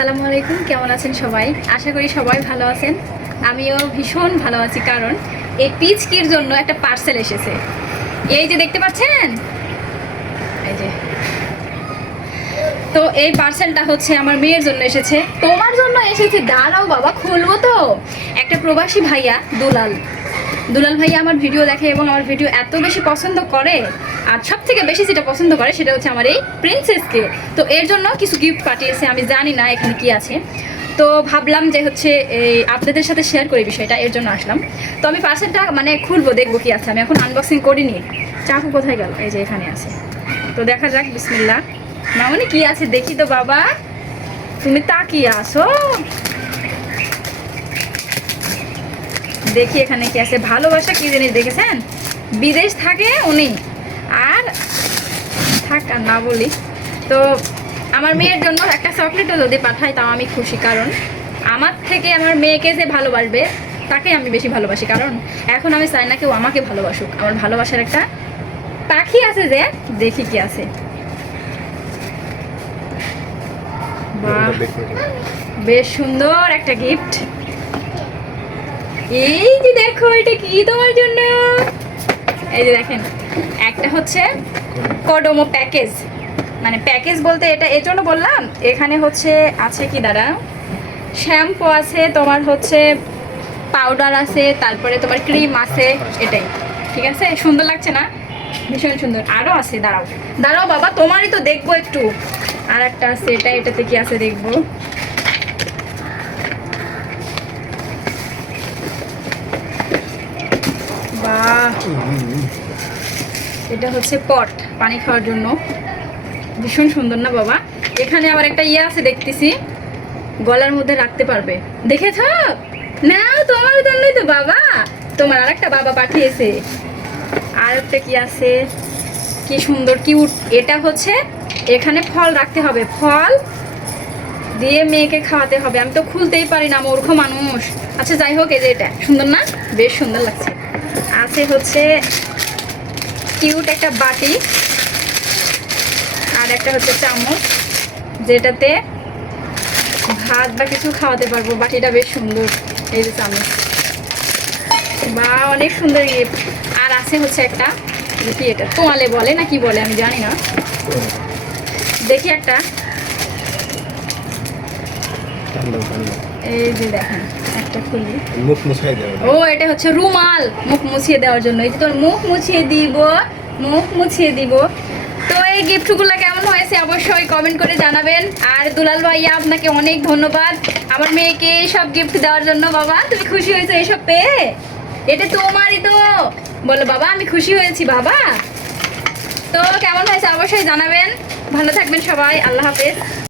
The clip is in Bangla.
আসসালামু আলাইকুম, কেমন আছেন সবাই? আশা করি সবাই ভালো আছেন। আমিও ভীষণ ভালো আছি, কারণ এই পিচকির জন্য একটা পার্সেল এসেছে। এই যে দেখতে পাচ্ছেন? এই যে। তো এই পার্সেলটা হচ্ছে আমার মেয়ের জন্য এসেছে। তোমার জন্য এসেছে, দাঁড়াও বাবা, খুলবো তো। একটা প্রবাসী ভাইয়া, দুলাল। দুলাল ভাইয়া আমার ভিডিও দেখে এবং আমার ভিডিও এত বেশি পছন্দ করে, আর সব থেকে বেশি যেটা পছন্দ করে সেটা হচ্ছে আমার এই প্রিন্সেসকে তো এর জন্য কিছু গিফট পাঠিয়েছে, আমি জানি না এখানে কি আছে। তো ভাবলাম যে হচ্ছে এই আপনাদের সাথে শেয়ার করি বিষয়টা, এর জন্য আসলাম। তো আমি পার্সেলটা মানে খুলবো, দেখব কি আছে। আমি এখন আনবক্সিং করিনি। চাকু কোথায় গেল? এই যে এখানে আছে। তো দেখা যাক বিসমিল্লা মামনি কি আছে? দেখি তো বাবা। তুমি তাকিয়ে আসো দেখি এখানে কি আছে। ভালোবাসা কি জিনিস দেখেছেন? বিদেশ থাকে উনি। আর থাক আর না বলি। তো আমার মেয়ের জন্য একটা চকলেটও যদি পাঠাই তাও আমি খুশি। কারণ আমার থেকে আমার মেয়েকে যে ভালোবাসবে তাকে আমি বেশি ভালোবাসি। কারণ এখন আমি চাই না কেউ আমাকে ভালোবাসুক। আমার ভালোবাসার একটা পাখি আছে যে দেখি কি আছে। বাহ। বেশ সুন্দর একটা গিফট। এই যে দেখো, এটা কি তোমার জন্য? এই যে দেখেন, একটা হচ্ছে কডোমো প্যাকেজ। মানে প্যাকেজ বলতে এটা, এর জন্য বললাম, এখানে হচ্ছে আছে কি দাঁড়া? শ্যাম্পু আছে, তোমার হচ্ছে পাউডার আছে, তারপরে তোমার ক্রিম আছে, এটাই। ঠিক আছে? সুন্দর লাগছে না? ভীষণ সুন্দর। আরও আছে, দাঁড়াও। দাঁড়াও বাবা, তোমারই তো দেখব একটু। আর একটা আছে, এটা, এটাতে কি আছে দেখব? এটা হচ্ছে পট, পানি খাওয়ার জন্য। ভীষণ সুন্দর না বাবা? এখানে আবার একটা ইয়ে আছে দেখতেছি। গলার মধ্যে রাখতে পারবে। দেখেছ? না তোমার জন্যই তো বাবা। তোমার আরেকটা বাবা পাঠিয়েছে। আর একটা কি আছে? কি সুন্দর, কিউট। এটা হচ্ছে, এখানে ফল রাখতে হবে। ফল দিয়ে মেয়েকে খাওয়াতে হবে। আমি তো খুলতেই পারি না, মূর্খ মানুষ। আচ্ছা যাই হোক, এই যে এটা। সুন্দর না? বেশ সুন্দর লাগছে। আছে হচ্ছে কিউট একটা বাটি আর একটা হচ্ছে চামচ যেটাতে ভাত বা কিছু খাওয়াতে পারব। বাটিটা বেশ সুন্দর এই যে চামচ। বা অনেক সুন্দর গিফট আর আছে হচ্ছে একটা কি এটা? তোমালে বলে না কি বলে আমি জানি না। দেখি একটা। এই যে দেখেন। একটা খুলি। মুখ দেবে ও এটা হচ্ছে রুমাল। মুখ মুছিয়ে দেওয়ার জন্য। এই যে তোর মুখ মুছিয়ে দিব মুখ মুছিয়ে দিব। তো এই গিফটগুলো কেমন হয়েছে অবশ্যই কমেন্ট করে জানাবেন। আর দুলাল ভাইয়া আপনাকে অনেক ধন্যবাদ। আমার মেয়েকে এইসব গিফট দেওয়ার জন্য বাবা তুমি খুশি হয়েছো এইসব পেয়ে? এটা তোমারই তো। বলো বাবা আমি খুশি হয়েছি বাবা। তো কেমন হয়েছে অবশ্যই জানাবেন। ভালো থাকবেন সবাই। আল্লাহ হাফেজ।